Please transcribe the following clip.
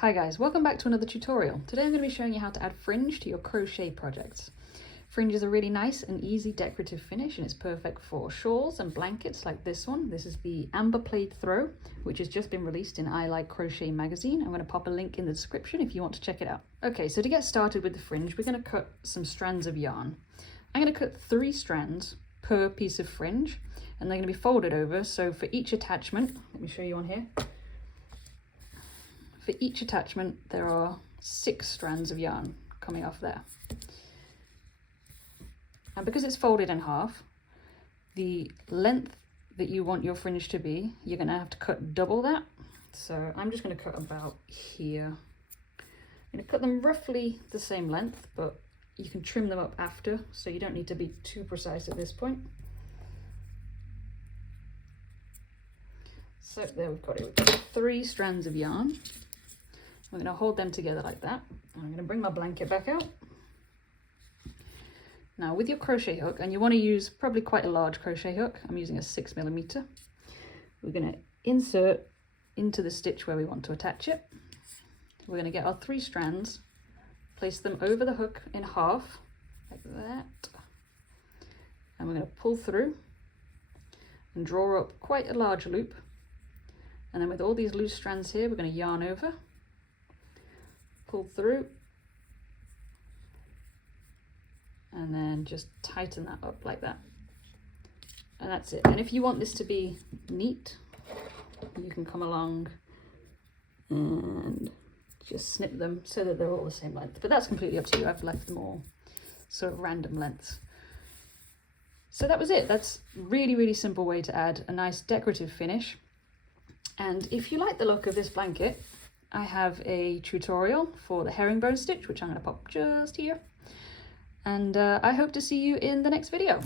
Hi guys, welcome back to another tutorial. Today I'm going to be showing you how to add fringe to your crochet projects. Fringe is a really nice and easy decorative finish and it's perfect for shawls and blankets like this one. This is the Amber Plaid Throw, which has just been released in I Like Crochet magazine. I'm going to pop a link in the description if you want to check it out. Okay, so to get started with the fringe, we're going to cut some strands of yarn. I'm going to cut 3 strands per piece of fringe and they're going to be folded over. So for each attachment, let me show you on here. For each attachment, there are 6 strands of yarn coming off there. And because it's folded in half, the length that you want your fringe to be, you're going to have to cut double that. So I'm just going to cut about here. I'm going to cut them roughly the same length, but you can trim them up after, so you don't need to be too precise at this point. So there we've got it. We've got 3 strands of yarn. I'm going to hold them together like that. I'm going to bring my blanket back out. Now with your crochet hook, and you want to use probably quite a large crochet hook, I'm using a 6mm. We're going to insert into the stitch where we want to attach it. We're going to get our 3 strands, place them over the hook in half, like that. And we're going to pull through and draw up quite a large loop. And then with all these loose strands here, we're going to yarn over, pull through, and then just tighten that up like that. And that's it. And if you want this to be neat, you can come along and just snip them so that they're all the same length. But that's completely up to you. I've left them all sort of random lengths. So that was it. That's really, really simple way to add a nice decorative finish. And if you like the look of this blanket, I have a tutorial for the herringbone stitch, which I'm going to pop just here. And I hope to see you in the next video.